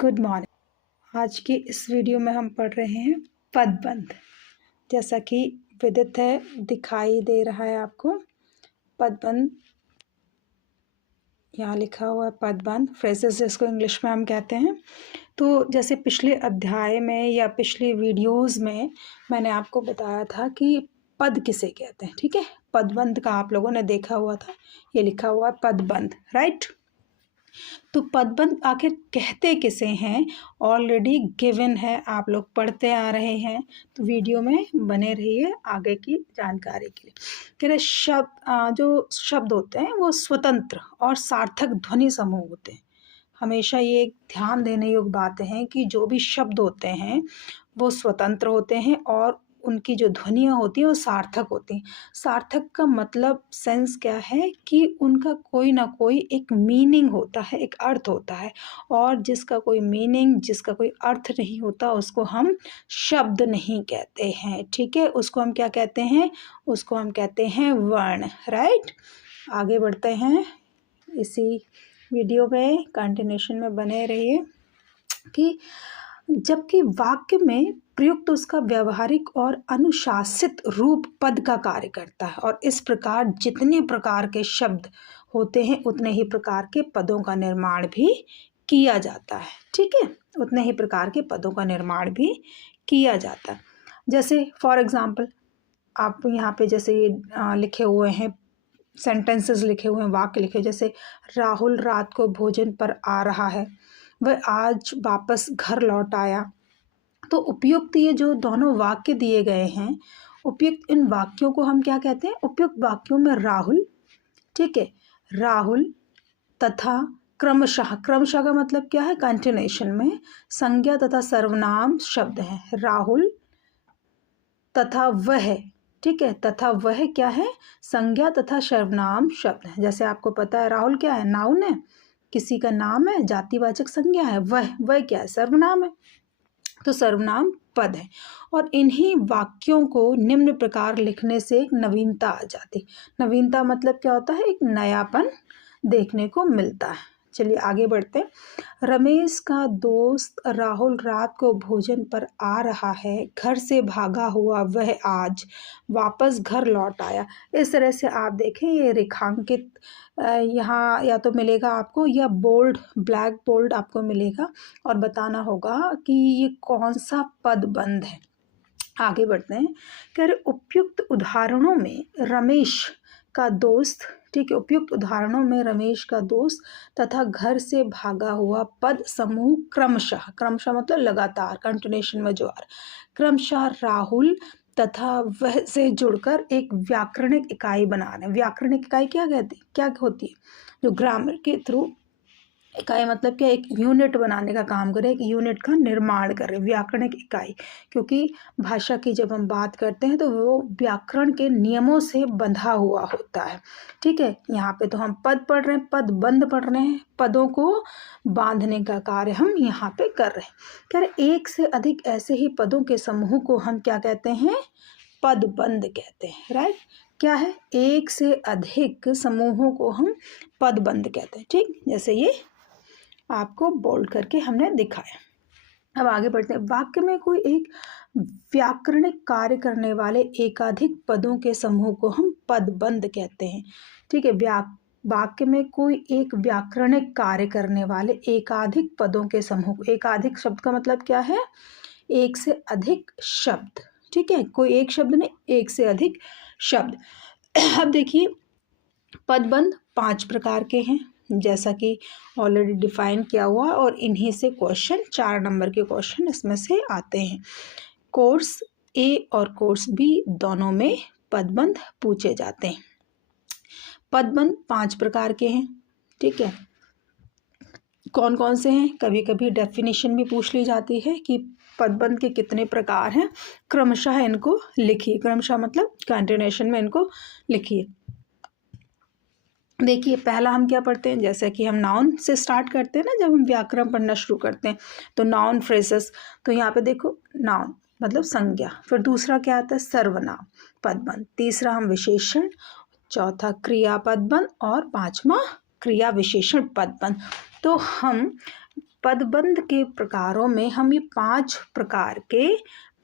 Good morning. आज की इस वीडियो में हम पढ़ रहे हैं पदबंध। जैसा कि विदित है, दिखाई दे रहा है आपको पदबंध, यहाँ लिखा हुआ है पदबंध, फ्रेजेस जिसको इंग्लिश में हम कहते हैं। तो जैसे पिछले अध्याय में या पिछले वीडियोस में मैंने आपको बताया था कि पद किसे कहते हैं। ठीक है, पदबंध का आप लोगों ने देखा हुआ था, ये लिखा हुआ है पदबंध, राइट। तो पदबंध आखिर कहते किसे हैं, ऑलरेडी गिवन है, आप लोग पढ़ते आ रहे हैं। तो वीडियो में बने रहिए आगे की जानकारी के लिए। कह रहे जो शब्द होते हैं वो स्वतंत्र और सार्थक ध्वनि समूह होते हैं। हमेशा ये एक ध्यान देने योग्य बात है कि जो भी शब्द होते हैं वो स्वतंत्र होते हैं और उनकी जो ध्वनियाँ होती हैं वो सार्थक होती हैं। सार्थक का मतलब सेंस क्या है कि उनका कोई ना कोई एक मीनिंग होता है, एक अर्थ होता है, और जिसका कोई मीनिंग, जिसका कोई अर्थ नहीं होता उसको हम शब्द नहीं कहते हैं। ठीक है, उसको हम क्या कहते हैं? उसको हम कहते हैं वर्ण, राइट। आगे बढ़ते हैं, इसी वीडियो में कंटिन्यूशन में बने रहिए कि जबकि वाक्य में प्रयुक्त उसका व्यवहारिक और अनुशासित रूप पद का कार्य करता है, और इस प्रकार जितने प्रकार के शब्द होते हैं उतने ही प्रकार के पदों का निर्माण भी किया जाता है। ठीक है, उतने ही प्रकार के पदों का निर्माण भी किया जाता है। जैसे फॉर एग्जाम्पल आप यहाँ पे जैसे लिखे हुए हैं सेंटेंसेस, लिखे हुए हैं, वाक्य लिखे, जैसे राहुल रात को भोजन पर आ रहा है, वह आज वापस घर लौट आया। तो उपयुक्त ये जो दोनों वाक्य दिए गए हैं, उपयुक्त इन वाक्यों को हम क्या कहते हैं? उपयुक्त वाक्यों में राहुल, ठीक है, राहुल तथा क्रमशः, क्रमशः का मतलब क्या है? कंटिन्यूशन में संज्ञा तथा सर्वनाम शब्द हैं। राहुल तथा वह, ठीक है, तथा वह क्या है? संज्ञा तथा सर्वनाम शब्द है। जैसे आपको पता है राहुल क्या है? नाउन है, किसी का नाम है, जातिवाचक संज्ञा है। वह क्या है? सर्वनाम है, तो सर्वनाम पद है। और इन्हीं वाक्यों को निम्न प्रकार लिखने से एक नवीनता आ जाती। नवीनता मतलब क्या होता है? एक नयापन देखने को मिलता है। चलिए आगे बढ़ते हैं। रमेश का दोस्त राहुल रात को भोजन पर आ रहा है, घर से भागा हुआ वह आज वापस घर लौट आया। इस तरह से आप देखें ये रेखांकित यहाँ या तो मिलेगा आपको, या बोल्ड, ब्लैक बोल्ड आपको मिलेगा, और बताना होगा कि ये कौन सा पदबंध है। आगे बढ़ते हैं। कह रहे उपयुक्त उदाहरणों में रमेश का दोस्त, ठीक है, उपयुक्त उदाहरणों में रमेश का दोस्त तथा घर से भागा हुआ पद समूह क्रमशः, क्रमशः मतलब लगातार, कंटिन्यूशन में जो आ रहा, क्रमशः राहुल तथा वह से जुड़कर एक व्याकरणिक इकाई बना रहे हैं। व्याकरणिक इकाई क्या कहते हैं, क्या होती है? जो ग्रामर के थ्रू इकाई मतलब क्या? एक यूनिट बनाने का काम करे, एक यूनिट का निर्माण करे, व्याकरणिक इकाई। क्योंकि भाषा की जब हम बात करते हैं तो वो व्याकरण के नियमों से बंधा हुआ होता है। ठीक है, यहाँ पे तो हम पद पढ़ रहे हैं, पदबंध पढ़ रहे हैं, पदों को बांधने का कार्य हम यहाँ पे कर रहे हैं। कह रहे एक से अधिक ऐसे ही पदों के समूह को हम क्या कहते हैं? पदबंध कहते हैं, राइट। क्या है? एक से अधिक समूहों को हम पदबंध कहते हैं। ठीक, जैसे ये आपको बोल्ड करके हमने दिखाया। अब आगे बढ़ते हैं। वाक्य में कोई एक व्याकरणिक कार्य करने वाले एकाधिक पदों के समूह को हम पदबंध कहते हैं। ठीक है, वाक्य में कोई एक व्याकरणिक कार्य करने वाले एकाधिक पदों के समूह, एकाधिक शब्द का मतलब क्या है? एक से अधिक शब्द। ठीक है, कोई एक शब्द नहीं, एक से अधिक शब्द। अब देखिए पदबंध 5 प्रकार के हैं, जैसा कि ऑलरेडी डिफाइन किया हुआ, और इन्हीं से क्वेश्चन, 4 नंबर के क्वेश्चन इसमें से आते हैं। कोर्स ए और कोर्स बी दोनों में पदबंध पूछे जाते हैं। पदबंध 5 प्रकार के हैं। ठीक है, कौन कौन से हैं? कभी कभी डेफिनेशन भी पूछ ली जाती है कि पदबंध के कितने प्रकार हैं, क्रमशः इनको लिखिए। क्रमशः मतलब कंटिन्यूशन में इनको लिखिए। देखिए पहला हम क्या पढ़ते हैं, जैसे कि हम नाउन से स्टार्ट करते हैं ना, जब हम व्याकरण पढ़ना शुरू करते हैं तो नाउन फ्रेजेस। तो यहाँ पे देखो नाउन मतलब संज्ञा, फिर दूसरा क्या आता है? सर्वनाम पदबंध, तीसरा हम विशेषण, चौथा क्रिया पदबंध, और 5वां क्रिया विशेषण पदबंध। तो हम पदबंध के प्रकारों में हम ये 5 प्रकार के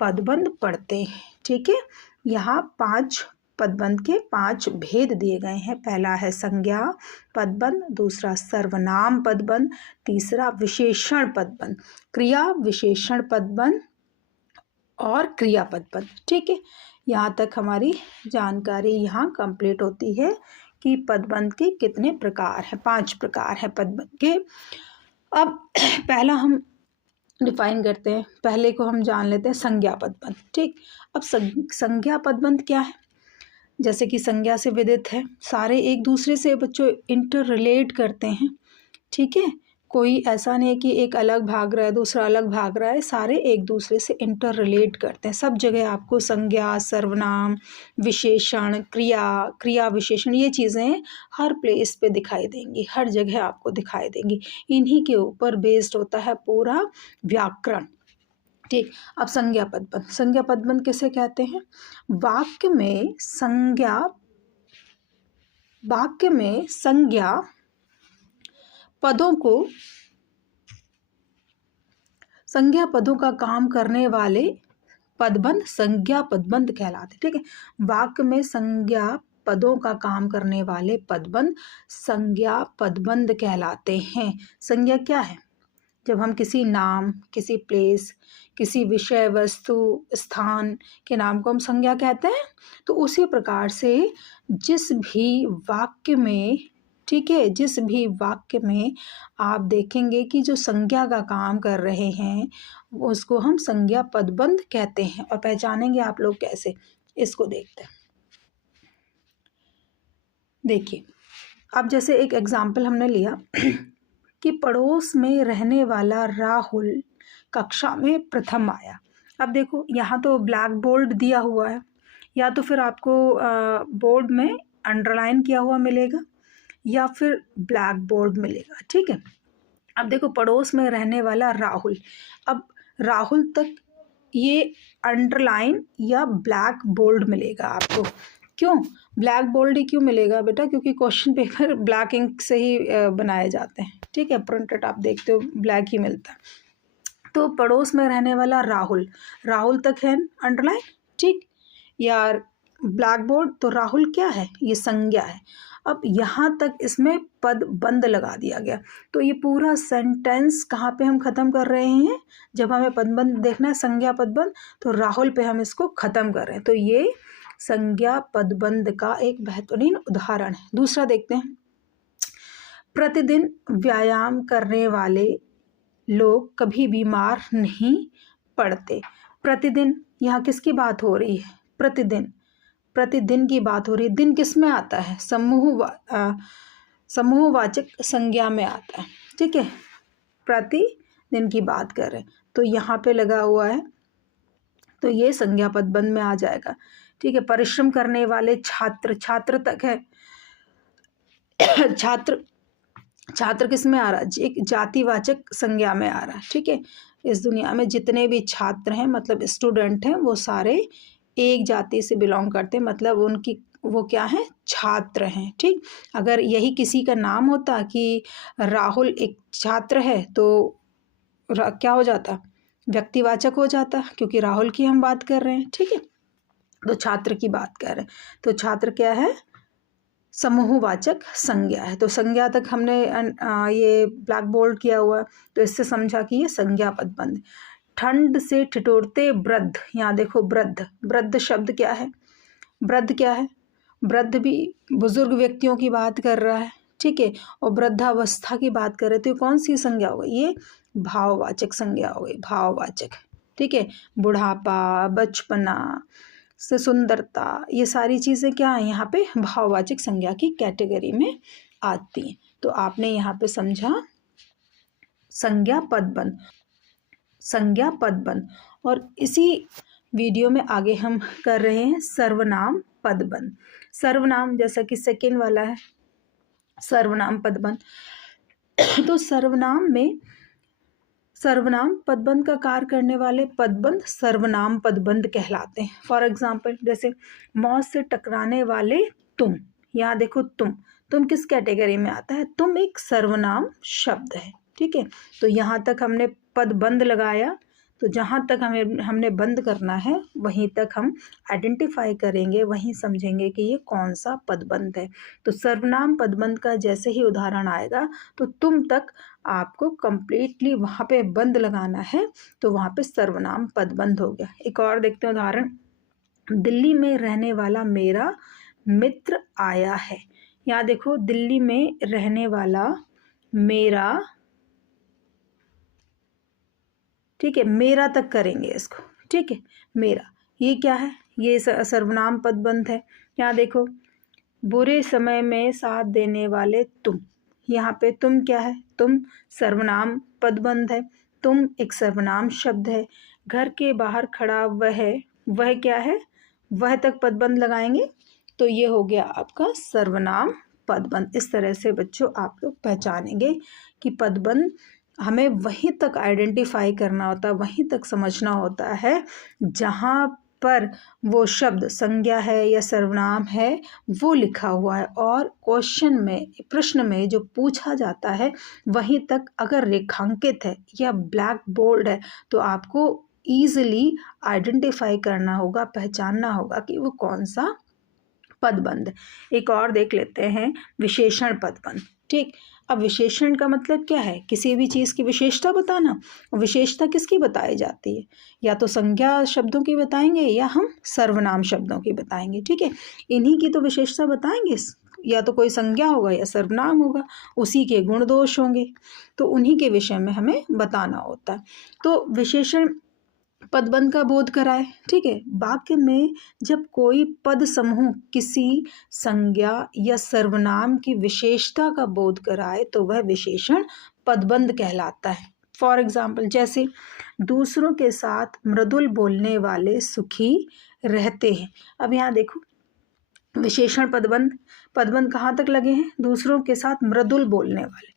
पदबंध पढ़ते हैं। ठीक है, यहाँ 5 पदबंध के 5 भेद दिए गए हैं। पहला है संज्ञा पदबंध, दूसरा सर्वनाम पदबंध, तीसरा विशेषण पदबंध, क्रिया विशेषण पदबंध और क्रिया पदबंध। ठीक है, यहाँ तक हमारी जानकारी यहाँ कंप्लीट होती है कि पदबंध के कितने प्रकार हैं। 5 प्रकार हैं पदबंध के। अब पहला हम डिफाइन करते हैं, पहले को हम जान लेते हैं संज्ञा पदबंध। ठीक, अब संज्ञा पदबंध क्या है? जैसे कि संज्ञा से विदित है, सारे एक दूसरे से बच्चों इंटर रिलेट करते हैं। ठीक है, कोई ऐसा नहीं कि एक अलग भाग रहा है दूसरा अलग भाग रहा है, सारे एक दूसरे से इंटर रिलेट करते हैं। सब जगह आपको संज्ञा, सर्वनाम, विशेषण, क्रिया, क्रिया विशेषण, ये चीज़ें हर प्लेस पे दिखाई देंगी, हर जगह आपको दिखाई देंगी। इन्हीं के ऊपर बेस्ड होता है पूरा व्याकरण। ठीक, अब संज्ञा पदबंध। संज्ञा पदबंध किसे कहते हैं? वाक्य में संज्ञा पदों का काम करने वाले पदबंध संज्ञा पदबंध कहलाते। ठीक है, वाक्य में संज्ञा पदों का काम करने वाले पदबंध संज्ञा पदबंध कहलाते हैं। संज्ञा क्या है? जब हम किसी नाम, किसी प्लेस, किसी विषय, वस्तु, स्थान के नाम को हम संज्ञा कहते हैं, तो उसी प्रकार से जिस भी वाक्य में, ठीक है, जिस भी वाक्य में आप देखेंगे कि जो संज्ञा का काम कर रहे हैं उसको हम संज्ञा पदबंध कहते हैं। और पहचानेंगे आप लोग कैसे, इसको देखते हैं। देखिए, अब जैसे एक एग्जाम्पल हमने लिया कि पड़ोस में रहने वाला राहुल कक्षा में प्रथम आया। अब देखो, यहाँ तो ब्लैक बोर्ड दिया हुआ है, या तो फिर आपको बोर्ड में अंडरलाइन किया हुआ मिलेगा या फिर ब्लैक बोर्ड मिलेगा। ठीक है, अब देखो, पड़ोस में रहने वाला राहुल, अब राहुल तक ये अंडरलाइन या ब्लैक बोल्ड मिलेगा आपको। क्यों ब्लैक बोल्ड ही क्यों मिलेगा बेटा? क्योंकि क्वेश्चन पेपर ब्लैक इंक से ही बनाए जाते हैं। ठीक है, प्रिंटेड आप देखते हो ब्लैक ही मिलता है। तो पड़ोस में रहने वाला राहुल तक है अंडरलाइन, ठीक, या ब्लैक बोर्ड, तो राहुल क्या है? ये संज्ञा है। अब यहाँ तक इसमें पदबंध लगा दिया गया, तो ये पूरा सेंटेंस कहाँ पे हम ख़त्म कर रहे हैं? जब हमें पदबंध देखना है, संज्ञा पदबंध, तो राहुल पे हम इसको ख़त्म कर रहे हैं। तो ये संज्ञा पदबंध का एक बेहतरीन उदाहरण है। दूसरा देखते हैं, प्रतिदिन व्यायाम करने वाले लोग कभी बीमार नहीं पड़ते। प्रतिदिन, यहाँ किसकी बात हो रही है? प्रतिदिन की बात हो रही है। दिन किस में आता है? समूहवाचक संज्ञा में आता है। ठीक है, प्रतिदिन की बात कर रहे हैं, तो यहाँ पे लगा हुआ है, तो ये संज्ञा पदबंध में आ जाएगा। ठीक है, परिश्रम करने वाले छात्र तक है। छात्र किस में आ रहा है? एक जातिवाचक संज्ञा में आ रहा है। ठीक है, इस दुनिया में जितने भी छात्र हैं, मतलब स्टूडेंट हैं, वो सारे एक जाति से बिलोंग करते हैं, मतलब उनकी वो क्या है? छात्र हैं। ठीक, अगर यही किसी का नाम होता कि राहुल एक छात्र है, तो क्या हो जाता? व्यक्तिवाचक हो जाता, क्योंकि राहुल की हम बात कर रहे हैं। ठीक है, तो छात्र की बात कर रहे हैं, तो छात्र क्या है? समूहवाचक संज्ञा है। तो संज्ञा तक हमने ये ब्लैक बोल्ड किया हुआ है, तो इससे समझा कि ये संज्ञा पदबंध। ठंड से ठिठुरते वृद्ध, यहाँ देखो वृद्ध शब्द क्या है? वृद्ध क्या है? वृद्ध भी बुजुर्ग व्यक्तियों की बात कर रहा है। ठीक है, और वृद्धावस्था की बात कर रहे थे, तो कौन सी संज्ञा हो गई? ये भाववाचक संज्ञा हो गई, भाववाचक। ठीक है, बुढ़ापा, बचपना से सुंदरता, ये सारी चीज़ें क्या है? यहाँ पे भाववाचक संज्ञा की कैटेगरी में आती हैं। तो आपने यहाँ पे समझा संज्ञा पदबंध। और इसी वीडियो में आगे हम कर रहे हैं सर्वनाम पदबंध। सर्वनाम, जैसा कि सेकेंड वाला है सर्वनाम पदबंध, तो सर्वनाम पदबंध का कार्य करने वाले पदबंध सर्वनाम पदबंध कहलाते हैं। फॉर एग्जाम्पल, जैसे मौत से टकराने वाले तुम, यहाँ देखो तुम किस कैटेगरी में आता है? तुम एक सर्वनाम शब्द है। ठीक है। तो यहाँ तक हमने पद बंद लगाया, तो जहाँ तक हमने बंद करना है वहीं तक हम आइडेंटिफाई करेंगे, वहीं समझेंगे कि ये कौन सा पदबंध है। तो सर्वनाम पदबंध का जैसे ही उदाहरण आएगा तो तुम तक आपको कंप्लीटली वहाँ पे बंद लगाना है, तो वहाँ पे सर्वनाम पदबंध हो गया। एक और देखते हैं उदाहरण। दिल्ली में रहने वाला मेरा मित्र आया है। यहाँ देखो, दिल्ली में रहने वाला मेरा, ठीक है, मेरा तक करेंगे इसको, ठीक है, मेरा, ये क्या है, ये सर्वनाम पदबंध है। यहाँ देखो, बुरे समय में साथ देने वाले तुम, यहाँ पे तुम क्या है, तुम सर्वनाम पदबंध है, तुम एक सर्वनाम शब्द है। घर के बाहर खड़ा वह क्या है, वह तक पदबंध लगाएंगे, तो ये हो गया आपका सर्वनाम पदबंध। इस तरह से बच्चों आप लोग पहचानेंगे कि पदबंध हमें वहीं तक आइडेंटिफाई करना होता है, वहीं तक समझना होता है जहाँ पर वो शब्द संज्ञा है या सर्वनाम है वो लिखा हुआ है, और क्वेश्चन में, प्रश्न में जो पूछा जाता है वहीं तक अगर रेखांकित है या ब्लैक बोल्ड है तो आपको ईजिली आइडेंटिफाई करना होगा, पहचानना होगा कि वो कौन सा पदबंध। एक और देख लेते हैं, विशेषण पदबंध। ठीक, अब विशेषण का मतलब क्या है, किसी भी चीज़ की विशेषता बताना। विशेषता किसकी बताई जाती है, या तो संज्ञा शब्दों की बताएंगे या हम सर्वनाम शब्दों की बताएंगे, ठीक है। इन्हीं की तो विशेषता बताएंगे, या तो कोई संज्ञा होगा या सर्वनाम होगा, उसी के गुण दोष होंगे, तो उन्हीं के विषय में हमें बताना होता है। तो विशेषण पदबंध का बोध कराए, ठीक है। वाक्य में जब कोई पद समूह किसी संज्ञा या सर्वनाम की विशेषता का बोध कराए तो वह विशेषण पदबंध कहलाता है। फॉर एग्जाम्पल, जैसे दूसरों के साथ मृदुल बोलने वाले सुखी रहते हैं। अब यहाँ देखो, विशेषण पदबंध कहाँ तक लगे हैं, दूसरों के साथ मृदुल बोलने वाले,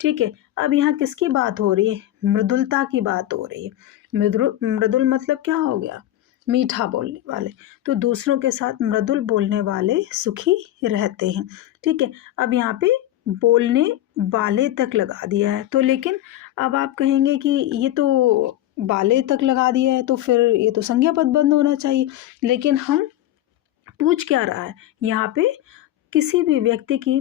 ठीक है। अब यहाँ किसकी बात हो रही है, मृदुलता की बात हो रही है। मृदुल मतलब क्या हो गया, मीठा बोलने वाले, तो दूसरों के साथ मृदुल बोलने वाले सुखी रहते हैं, ठीक है। अब यहाँ पे बोलने वाले तक लगा दिया है, तो लेकिन अब आप कहेंगे कि ये तो वाले तक लगा दिया है तो फिर ये तो संज्ञा पदबंध होना चाहिए, लेकिन हम पूछ क्या रहा है, यहाँ पे किसी भी व्यक्ति की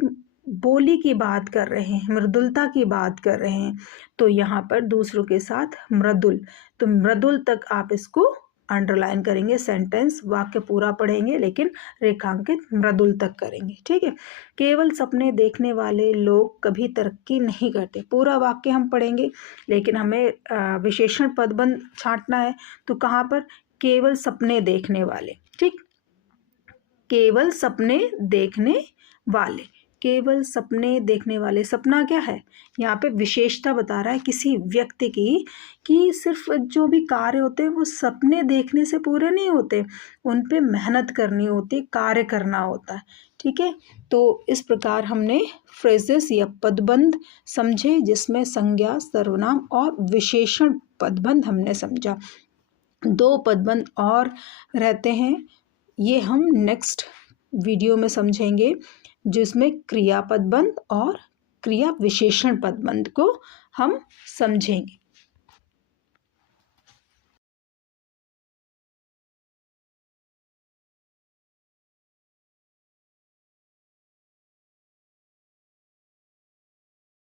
बोली की बात कर रहे हैं, मृदुलता की बात कर रहे हैं, तो यहाँ पर दूसरों के साथ मृदुल, तो मृदुल तक आप इसको अंडरलाइन करेंगे, सेंटेंस वाक्य पूरा पढ़ेंगे लेकिन रेखांकित मृदुल तक करेंगे, ठीक है। केवल सपने देखने वाले लोग कभी तरक्की नहीं करते, पूरा वाक्य हम पढ़ेंगे लेकिन हमें विशेषण पदबंध छांटना है, तो कहाँ पर, केवल सपने देखने वाले, ठीक, केवल सपने देखने वाले, केवल सपने देखने वाले, सपना क्या है, यहाँ पे विशेषता बता रहा है किसी व्यक्ति की, कि सिर्फ जो भी कार्य होते हैं वो सपने देखने से पूरे नहीं होते, उन पे मेहनत करनी होती है, कार्य करना होता है, ठीक है। तो इस प्रकार हमने फ्रेजेस या पदबंध समझे, जिसमें संज्ञा, सर्वनाम और विशेषण पदबंध हमने समझा। 2 पदबंध और रहते हैं, ये हम नेक्स्ट वीडियो में समझेंगे, जिसमें क्रिया पदबंध और क्रिया विशेषण पदबंध को हम समझेंगे।